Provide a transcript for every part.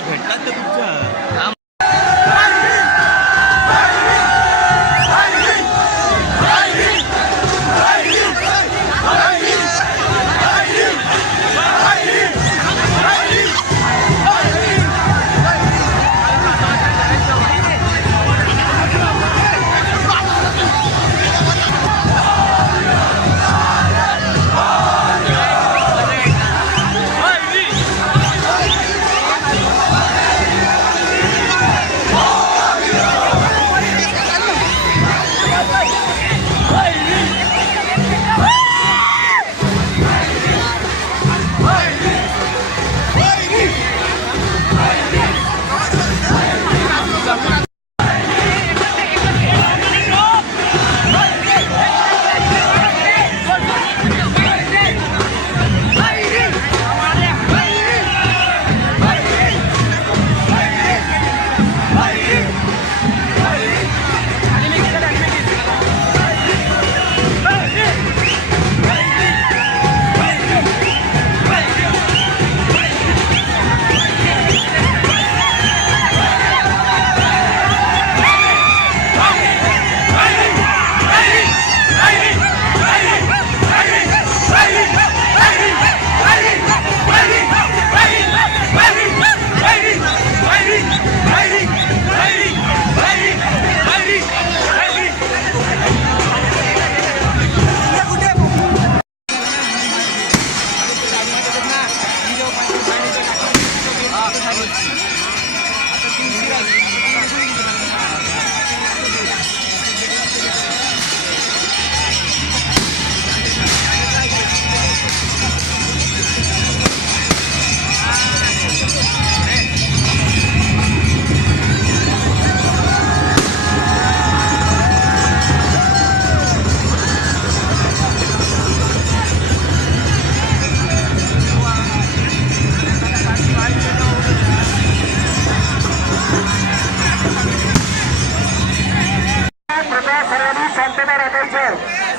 काय भेटतात का तुमच्या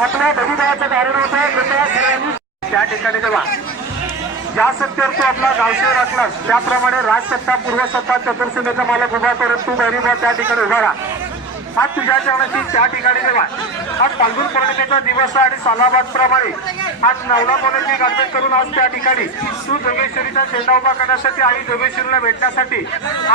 आपल्या भवितव्याचं कारण होतं कृपया सर्वांनी त्या ठिकाणी जेव्हा ज्या सत्तेवर तू आपला गावशेवर असलास त्याप्रमाणे राजसत्ता पूर्वसत्ता चतुर्सीमेचा मालक उभा करून तू बहिरीबा त्या ठिकाणी उभा राहा। आज तुझ्या जेवणाची त्या ठिकाणी जेव्हा आज फाल्गुन पौर्णिमेचा दिवस आणि सालाबाद प्रमाणे आज नवला पौर्णिमेची गणवेश करून आज त्या ठिकाणी तू जोगेश्वरीचा झेंडा उभा करण्यासाठी आणि जोगेश्वरीला भेटण्यासाठी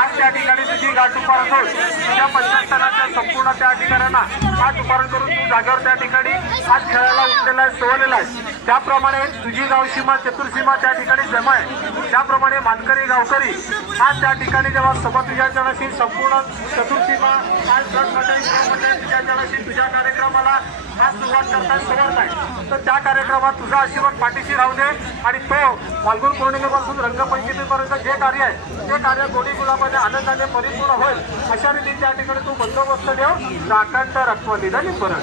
आज त्या ठिकाणी तुझी गाठ उभारण करून तुझ्या पंचस्थानाच्या संपूर्ण त्या ठिकाणांना आज उभारण करून तू जागेवर त्या ठिकाणी आज खेळायला उठलेला आहे सोडलेला आहे। त्याप्रमाणे तुझी गावसीमा चतुर्सीमा त्या ठिकाणी जमा आहे त्याप्रमाणे मानकरी गावकरी आज त्या ठिकाणी जेव्हा सभा तुझ्या जनाशी संपूर्ण चतुर्सीमा आज तुझ्या जनाशी तुझ्या कार्यक्रमाला आज सुरुवात करताय समर्थ आहे तर त्या कार्यक्रमात तुझा आशीर्वाद पाठीशी राहू दे आणि तो फाल्गुन पौर्णिमेपासून रंगपंचमीपर्यंत जे कार्य आहे ते कार्य गोडी गुलाबाने आनंदाने परिपूर्ण होईल अशा रीतीने त्या ठिकाणी तू बंदोबस्त ठेव राखंड रखवाली परत